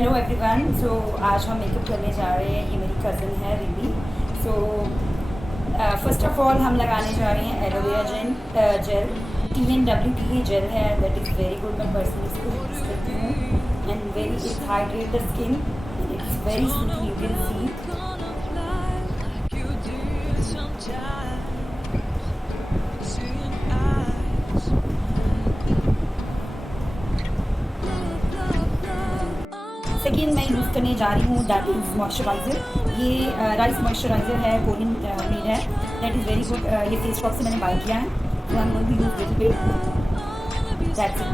Hello everyone. सो आज हम makeup करने जा रहे हैं। ये मेरी कज़न है Rimi. So first of all हम लगाने जा रहे हैं एलोवेरा जेल। TNW की ये जेल है, दैट इज़ वेरी गुड। मैं पर्सनली इसको यूज़ करती हूँ and very it hydrate the skin. It's very smooth, you can see. Second मैं यूज़ करने जा रही हूँ दैट इज़ मॉइस्चराइज़र। ये राइस मॉइस्चराइज़र है, कोलिन मेड है, दैट इज़ वेरी गुड। ये फेस शॉप से मैंने बाय किया है, तो I am going to use little bit, that's it.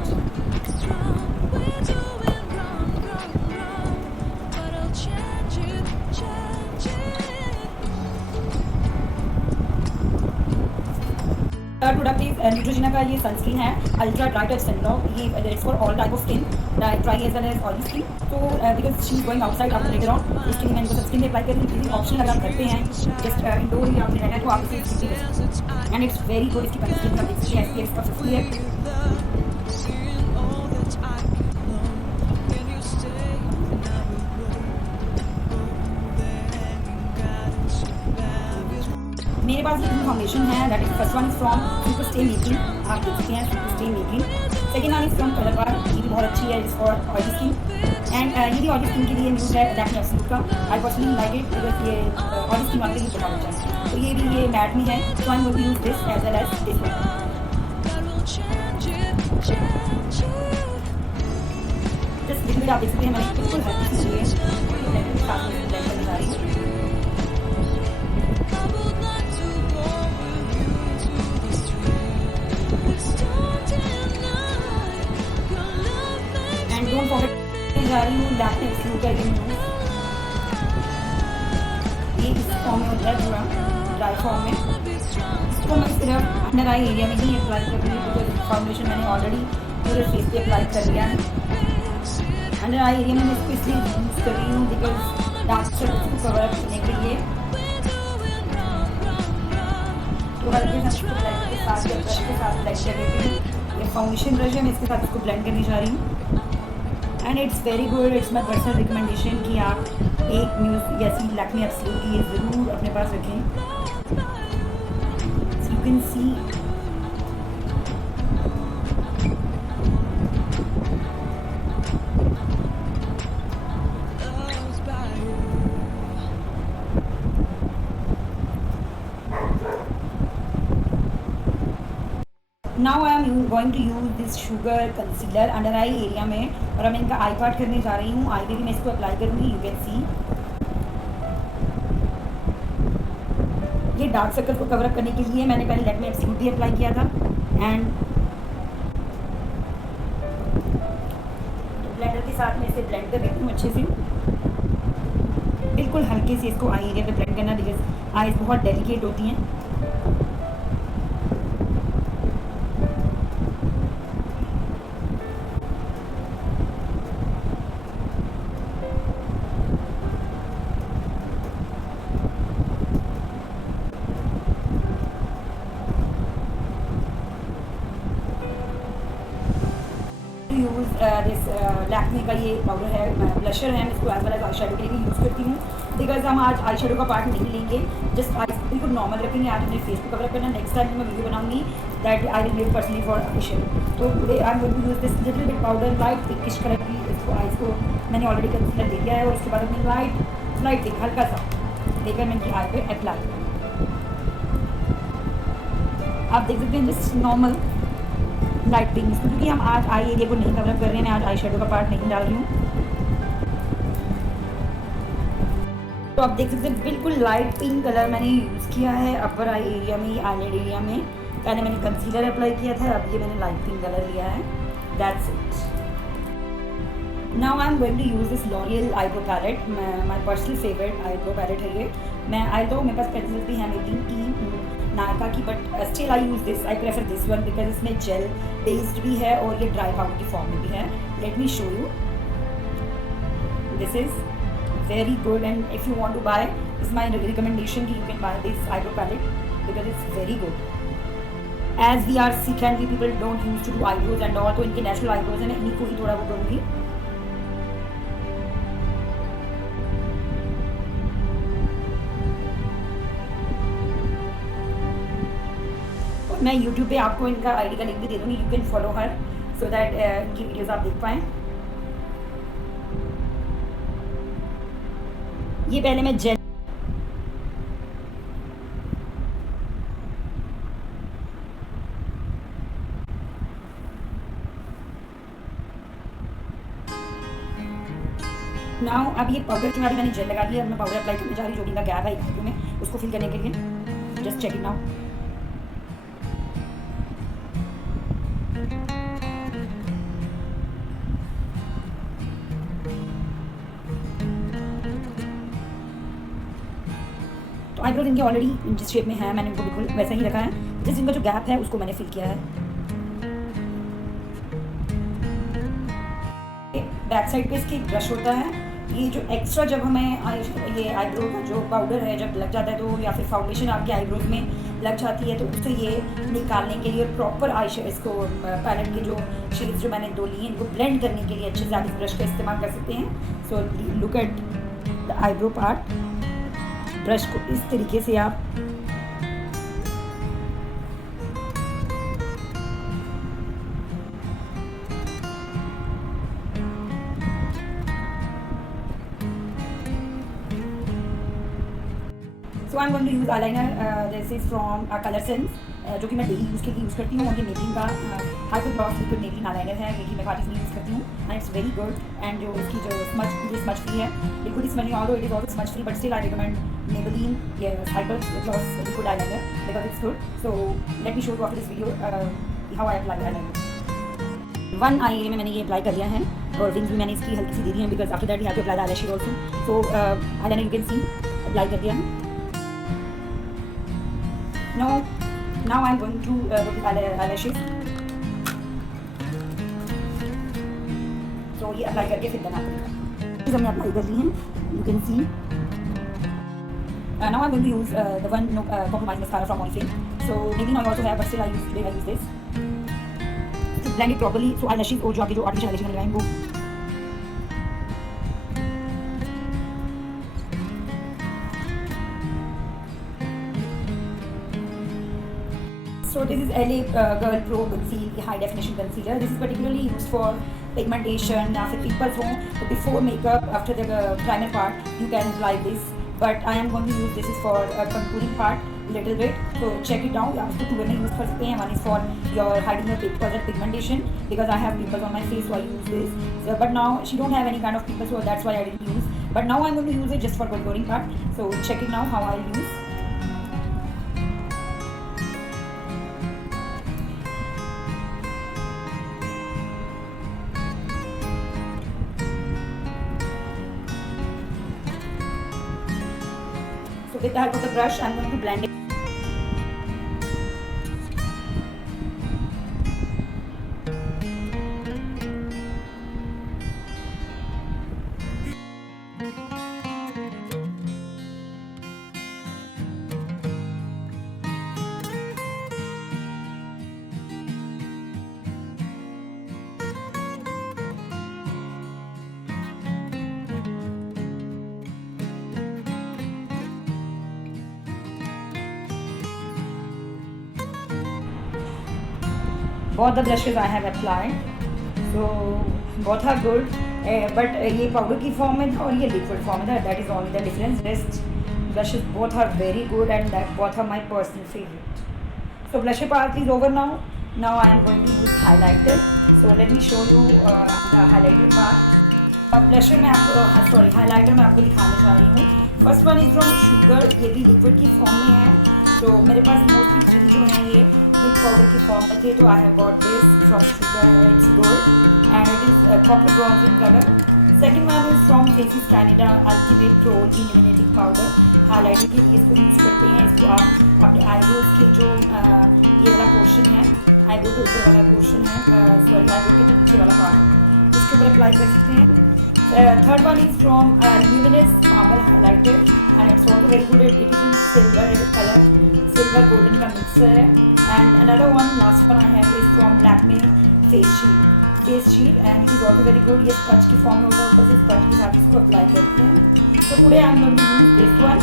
Third product is Neutrogena का ये सनस्क्रीन है, अल्ट्रा ड्राई टच सनब्लॉक। ये it's for all type of skin, dry as well as oily skin. तो because she is going outside after later on, इसके लिए मैं इनको sunscreen apply कर रही हूँ। ऑप्शन अगर आप करते हैं जस्ट इंडोर या आपने रहना है तो आप इसे एंड इट्स वेरी गुड। इसकी स्किन का देखिए SPF का 50 है। मेरे पास ये फाउंडेशन है, that is first one is from super stay making. आप देख सकते हैं super stay making. Second one is from colour bar, ये भी बहुत अच्छी है, is for oily skin and ये भी ऑयली स्किन के लिए न्यूज है लैक्मे एब्सोल्यूट का। I personally like it because ये ऑयली स्किन वाले के लिए बहुत अच्छा है। तो ये भी ये मैट में है, so I am going to use this as well as this one. Just little bit आप देख सकते हैं, मैंने बिल्कुल हल्की सी साथ में ब्लेंड करने जा रही हूँ। एंड डोंट फॉरगेट जा रही हूँ लैक्मे एब्सोल्यूट का ये इस फॉर्म में होता है, पूरा ड्राई फॉर्म में। इसको मैं सिर्फ अंडर आई एरिया में ही अप्लाई कर रही हूँ बिकॉज फाउंडेशन मैंने ऑलरेडी पूरे फेस पे अप्लाई कर लिया है। अंडर आई एरिया में मैं इसको इसलिए यूज़ कर रही हूँ बिकॉज डार्क सर्कल्स को कवर अप करने के लिए। तो हल्के से ब्लेंडर के साथ या ब्रश के साथ ब्लेंड कर लेती हूँ। ये फाउंडेशन ब्रश है, मैं इसके साथ इसको ब्लेंड करने जा रही हूँ and it's very good. It's my personal recommendation कि आप एक म्यूज ऐसी लैक्मे एब्सोल्यूट की ये ज़रूर अपने पास रखें। You can see now I am going to use this sugar concealer under eye area में, और अब मैं इनका आई पार्ट करने जा रही हूँ। आई पे भी मैं इसको अप्लाई करूँगी, यू कैन सी। ये डार्क सर्कल को कवर अप करने के लिए मैंने पहले लैक्मे एब्सोल्यूट भी अप्लाई किया था एंड ब्लेंडर के साथ मैं इसे ब्लेंड कर देती हूँ अच्छे से। बिल्कुल हल्के से इसको आई एरिया पे ब्लेंड करना, बिकॉज आईज बहुत डेलिकेट होती हैं। यूज़ दिस लैक्मे का ये पाउडर है, ब्लशर है, मैं इसको as well as eye shadow के लिए यूज़ करती हूँ बिकॉज हम आज आई शेडो का पार्ट नहीं लेंगे, जस्ट आई बिल्कुल नॉर्मल रखेंगे। आज अपने फेस को कवर करना, नेक्स्ट टाइम मैं वीडियो बनाऊंगी that I will make personally for eye shadow. तो today I am going to use this little bit powder, light pinkish colour की। इसको आईज को मैंने ऑलरेडी कंसीलर दे दिया है और उसके बाद अपनी लाइट हल्का सा लेकर मैं इनकी आई पे अप्लाई करूँ। आप देख सकते हैं जस्ट नॉर्मल लाइट पिंक, इसको क्योंकि हम आज आई एरिया को नहीं कवर कर रहे हैं, मैं आज आई शेडो का पार्ट नहीं डाल रही हूँ। तो आप देख सकते हैं बिल्कुल लाइट पिंक कलर मैंने यूज़ किया है अपर आई एरिया में, आईलिड एरिया में। पहले मैंने कंसीलर अप्लाई किया था, अब ये मैंने लाइट पिंक कलर लिया है, that's it. Now I am going to use this L'Oreal eyebrow palette, my personal favourite eyebrow palette है ये। मैं आई तो मेरे पास पेंसिल भी है मेकिंग की नायका की, but still I use this, I prefer this one because इसमें जेल बेस्ड भी है और ये ड्राई पाउडर की फॉर्म में भी है। Late me show you, this is very good and if you want to buy, this is my recommendation कि you can buy this eyebrow palette because it's very good. As we are Sikh and we people don't used to do eyebrows and all, तो इनके natural eyebrows हैं, मैं इन्हीं को ही थोड़ा वो करूँगी। मैं यूट्यूब पे आपको इनका आईडी का लिंक भी दे दूँगी, you can follow her so that इनकी वीडियोज़ आप देख पाएँ। ये पहले मैं जेल नाउ अब ये पाउडर के बाद मैंने जेल लगा दिया। अब मैं पाउडर अप्लाई करने जा रही हूँ, जो भी इनका गैप है आईब्रो में उसको फिल करने के लिए। Just check it now. तो आईब्रोज इनके ऑलरेडी जिस शेप में है मैंने इनको बिल्कुल वैसा ही रखा है। जिस इनका जो गैप है उसको मैंने फिल किया है। बैक साइड पे इसकी ब्रश होता है। ये जो एक्स्ट्रा जब हमें ये आईब्रो का जो पाउडर है जब लग जाता है तो या फिर फाउंडेशन आपके आईब्रोज में लग जाती है तो उससे ये निकालने के लिए प्रॉपर आई इसको पैलेट के जो शेड्स जो मैंने 2 ली हैं इनको ब्लेंड करने के लिए अच्छे से आप इस ब्रश का इस्तेमाल कर सकते हैं। So look at the eyebrow part. Brush को इस तरीके से आप so I am going to use eyeliner. This is from colour sense, जो कि मैं डेली यूज़ के लिए यूज़ करती हूँ। और ये मेबलिन का hyper gloss liquid Maybelline eyeliner है, ये कि मैं पार्टीज में यूज़ करती हूँ and it's very good. And जो इसकी जो स्मज फ्री है, बिल्कुल ही smudging, although it is also smudge free, but still I recommend Maybelline hyper gloss liquid eyeliner because it's good. So let me show you after this video how I apply eyeliner. 1 eye में मैंने ये apply कर लिया है और wings भी मैंने इसकी हल्की सी दे दी है because after that we have to apply the eyelashes also. So eyeliner you can see apply कर दिया है। Now I'm going to go with eyelashes. So ये अप्लाई करके फिर देना पड़ेगा। हमने अप्लाई कर ली हैं, you can see. Now I'm going to use the one compromise mascara from Oriflame. So maybe now you also have, but still I use this to blend it properly. So eyelashes और जो आपके जो artificial eyelashes लगाएंगे वो So this is LA Girl Pro Conceal High Definition Concealer. This is particularly used for pigmentation या फिर pimples हो तो before makeup after the primer part you can apply this. But I am going to use this is for contouring part little bit. So check it out. आप इसको 2 way में use कर सकते हैं. One is for your hiding your pimples and pigmentation because I have pimples on my face so I use this. So, but now she don't have any kind of pimples so that's why I didn't use. But now I'm going to use it just for contouring part. So check it now how I'll use. So with the help of the brush, I'm going to blend it. Both the blushes I have applied, so both are good. But ये powder की form में था और ये liquid form में था. That is only the difference. Rest blushes both are very good and that both are my personal favorite. So blusher part is over now. Now I am going to use highlighter. So let me show you the highlighter part. अब blusher में आपको highlighter में आपको दिखाने जा रही हूँ. First one is from Sugar. ये भी liquid की form में है. तो मेरे पास मोस्टली 3 जो हैं ये मिल्क पाउडर की फॉर्म में थे तो I have got this from Sugar. It's good and it is copper bronze in colour. Second one is from faces Canada ultimate pro illuminating powder. Highlighting के लिए इसको यूज़ करते हैं. इसको आप अपने आईब्रोज के जो ये वाला पोर्शन है, आईब्रो के ऊपर वाला पोर्शन है, आईब्रो के जो पीछे वाला पार्ट उसके ऊपर अप्लाई कर सकते हैं. Third one is from luminous marble highlighter and it's also very good. It is in silver colour, silver golden का मिक्सर है. And another one last one I have is from Lakme face sheet and it is also very good. ये sponge की form में होता है, ऊपर से sponge के साथ इसको अप्लाई करते हैं. So today I am going to use this one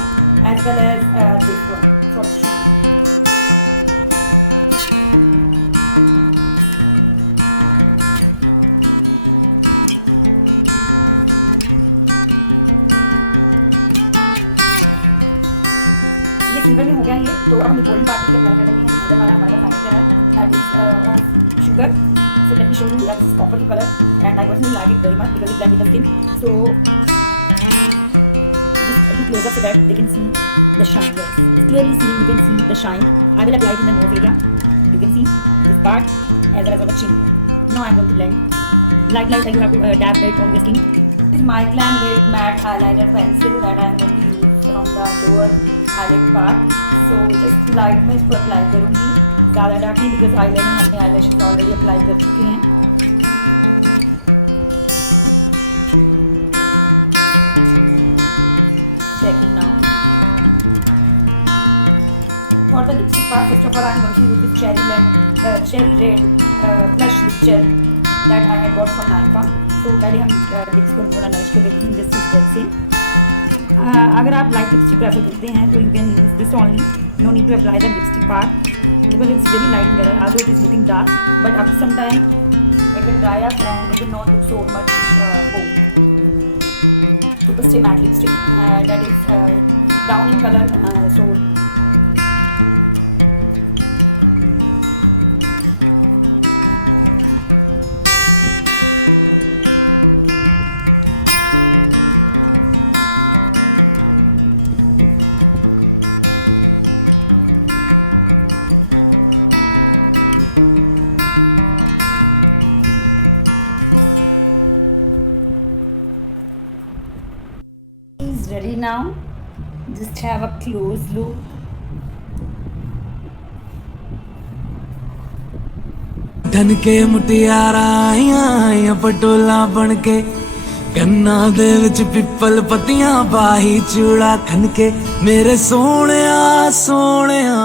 as well as this one from Sugar. हो गया ये। तो अब हम गोल्डन पार्ट की अप्लाई कर लेंगे। गोल्डन वाला हमारा फाइनल कलर है, that is of sugar. So let me show you, that is coppery color and I personally like it very much because it blends with the skin. So just do close up so that they can see the shine. Yes, it's clearly seen, you can see the shine. I will apply it in the nose area. You can see this part as well as on the chin. Now I'm going to blend. Light you have to dab it on your skin. This is my Clan Lid Matte Eyeliner Pencil that I am going to use from the lower eyelid part. So just light में इसको apply करूँगी, ज़्यादा dark नहीं, because eyeliner हमने eyelashes already apply कर चुके हैं। Check it now. For the lipstick part, first of all I am going to use this cherry red blush lip gel that I had bought from Nykaa. तो पहले हम lips को थोड़ा nourish कर लेते हैं जिस जेल से। अगर आप लाइट लिपस्टिक प्रेफर करते हैं तो you can use this only, no need to apply the lipstick part because it's very light in color, although it is looking dark, but after some time it will dry up and it will not look so much bold. Super Stay Matte Lipstick that is brown in color, so is ready now. Just have a close look. धन के मुटियारा आईया पटोला बन के, कन्ना दे विच पिपल पत्तियां पाही चूड़ा खन के। मेरे सोहणिया सोहणिया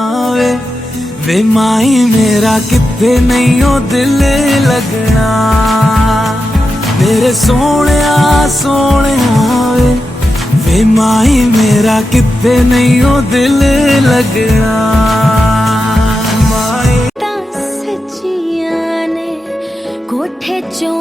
वे माही मेरा किथे नहीं ओ दिल लगना। मेरे सोहणिया सोहणिया वे माही मेरा किथे नहीं ओ दिल लगना। सचिया ने कोठे चो